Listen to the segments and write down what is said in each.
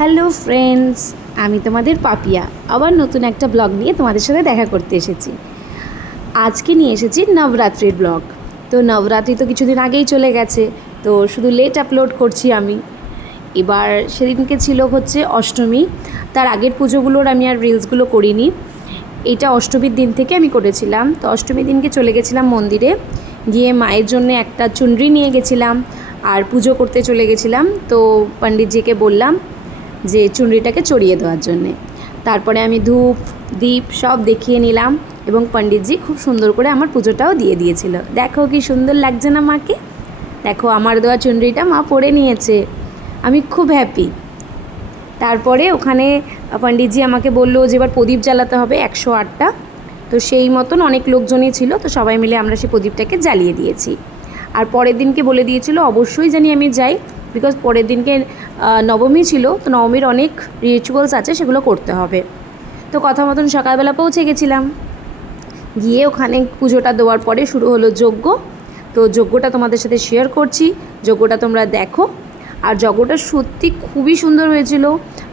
Hello friends, আমি তোমাদের পাপিয়া আবার নতুন একটা ব্লগ নিয়ে তোমাদের সাথে দেখা করতে এসেছি। আজকে নিয়ে এসেছি নবরাত্রির ব্লগ। তো নবরাত্রি তো কিছুদিন আগেই চলে গেছে, তো শুধু লেট আপলোড করছি আমি। এবার সেদিনকে ছিল হচ্ছে অষ্টমী, তার আগের পুজোগুলোর আমি আর রিলসগুলো করিনি। এটা অষ্টমীর দিন থেকে আমি করেছিলাম। তো অষ্টমীর দিনকে চলে গেছিলাম মন্দিরে, গিয়ে মায়ের জন্য একটা চুনরি নিয়ে গেছিলাম আর পুজো করতে চলে গেছিলাম। তো পণ্ডিতজিকে বললাম যে চুনরিটাকে চড়িয়ে দেওয়ার জন্যে। তারপরে আমি ধূপ দীপ সব দেখিয়ে নিলাম এবং পণ্ডিতজি খুব সুন্দর করে আমার পুজোটাও দিয়ে দিয়েছিল। দেখো কি সুন্দর লাগছে না মাকে। দেখো আমার দেওয়া চুনরিটা মা পরে নিয়েছে, আমি খুব হ্যাপি। তারপরে ওখানে পণ্ডিতজি আমাকে বললো যে এবার প্রদীপ জ্বালাতে হবে 108টা। তো সেই মতন অনেক লোকজনই ছিল, তো সবাই মিলে আমরা সেই প্রদীপটাকে জ্বালিয়ে দিয়েছি। আর পরের দিনকে বলে দিয়েছিল অবশ্যই জানি আমি যাই, বিকজ পরের দিনকে নবমী ছিল, তো নবমীর অনেক রিচুয়ালস আছে, সেগুলো করতে হবে। তো কথা মতন সকালবেলা পৌঁছে গেছিলাম। গিয়ে ওখানে পুজোটা দেওয়ার পরে শুরু হলো যজ্ঞ। তো যজ্ঞটা তোমাদের সাথে শেয়ার করছি, যজ্ঞটা তোমরা দেখো। আর যজ্ঞটা সত্যি খুবই সুন্দর হয়েছিল।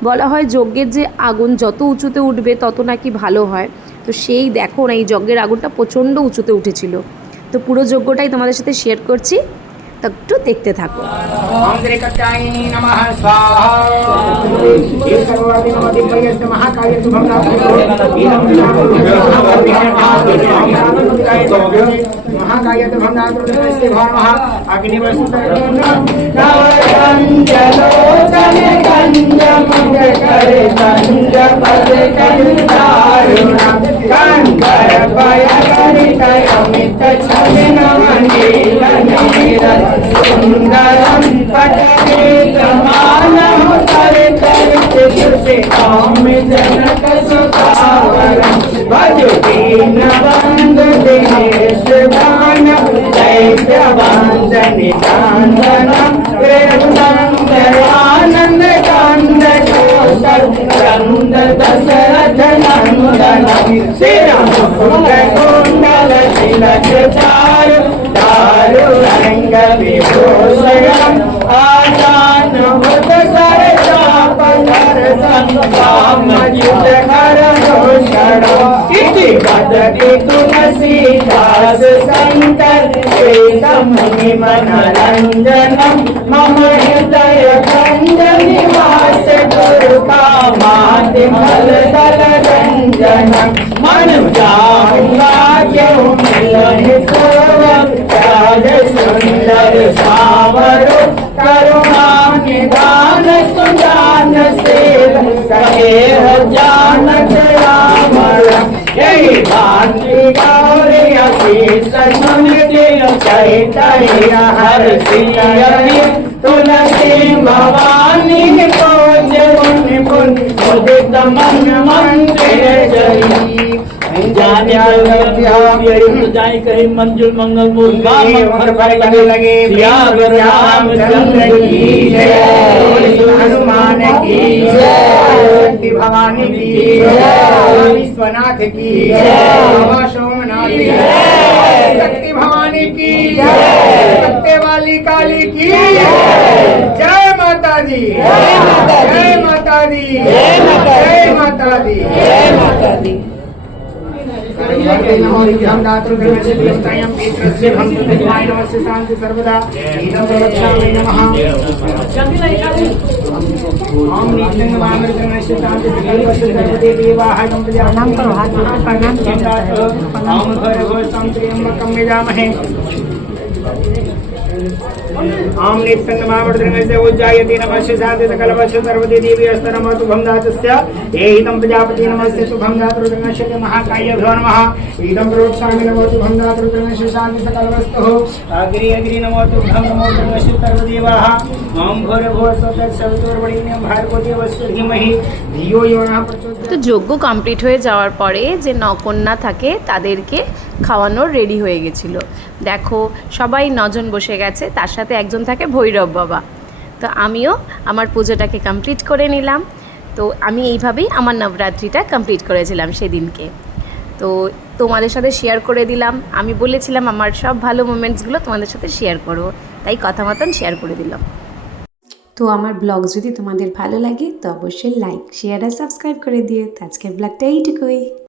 বলা হয় যজ্ঞের যে আগুন যত উঁচুতে উঠবে তত নাকি ভালো হয়। তো সেই দেখো না, এই যজ্ঞের আগুনটা প্রচণ্ড উঁচুতে উঠেছিল। তো পুরো যজ্ঞটাই তোমাদের সাথে শেয়ার করছি, তো একটু দেখতে থাকো। सुंदरम पटके समानम काम जनक सुखावरम भजो दीन बंधु दिनेश दान दैत्य बंधन चांदनम प्रेमानंद कांद कोसर चंद दशरथ नंदनम श्री राम कुंडल तिलक चारु दारु रंग विभूषण आजान भूत सर चाप दर्शन काम युत कर दोषण इति बदति तुलसी दास शंकर मुनि मनरंजनम मम हृदय खंड निवास गुरु कामाति फल दल रंजनम मनु जाऊंगा क्यों मिलन सोवम राज सुंदर सावरो करुणा निदान सुजान सेव कहे जानत राम यही भांति गौरी अशीष सुनते चैतन्य हर सियहि तुलसी भवानी पूज गुण गुण मुदित मन मंदिर जरी जाय कहे मंजुल मंगल लगे रामचंद्र की जय, हनुमान की जय, शक्ति भवानी की जय, विश्वनाथ की जय, सोमनाथ की जय, शक्ति भवानी की जय, सत्य वाली काली की जय माता दी, जय माता दी, जय माता दी, जय माता दी। हम दातृ धर्मस्य देवतायां पितृस्य हम तस्मै नमस्य शांति सर्वदा इदं रक्षामि नमः ओम नित्यं मामृतस्य शांति सर्वस्य सर्वदे देवाः हम प्रणाम करो, हाथ जोड़ प्रणाम किया ओम भर्गो संत्र्यंबकं यजामहे आम नित्यं मामृतस्य उज्जायते नमस्य शांति सकलवस्य सर्वदे देवी अस्तनमतु भंगातस्य एहितं प्रजापति नमस्य शुभं धातृ महाकायभ्यो नमः इदं प्रोक्षामि नमोतु भंगातृ शांति सकलवस्तु अग्रि अग्रि नमोतु भं नमोतु सर्वदेवाः ओम भूर्भुवः स्वः सवितुर्वरेण्यं भर्गो देवस्य धीमहि धियो यो नः प्रचोदयात्। তো যজ্ঞ কমপ্লিট হয়ে যাওয়ার পরে যে নকন্যা থাকে তাদেরকে খাওয়ানোর রেডি হয়ে গেছিলো। দেখো সবাই 9 জন বসে গেছে, তার সাথে একজন থাকে ভৈরব বাবা। তো আমিও আমার পুজোটাকে কমপ্লিট করে নিলাম। তো আমি এইভাবেই আমার নবরাত্রিটা কমপ্লিট করেছিলাম সেদিনকে। তো তোমাদের সাথে শেয়ার করে দিলাম। আমি বলেছিলাম আমার সব ভালো মোমেন্টসগুলো তোমাদের সাথে শেয়ার করব, তাই কথা মতন শেয়ার করে দিলাম। তো আমার ব্লগ যদি তোমাদের ভালো লাগে তো অবশ্যই লাইক শেয়ার আর সাবস্ক্রাইব করে দিও। তো আজকের ব্লগটা এইটুকুই।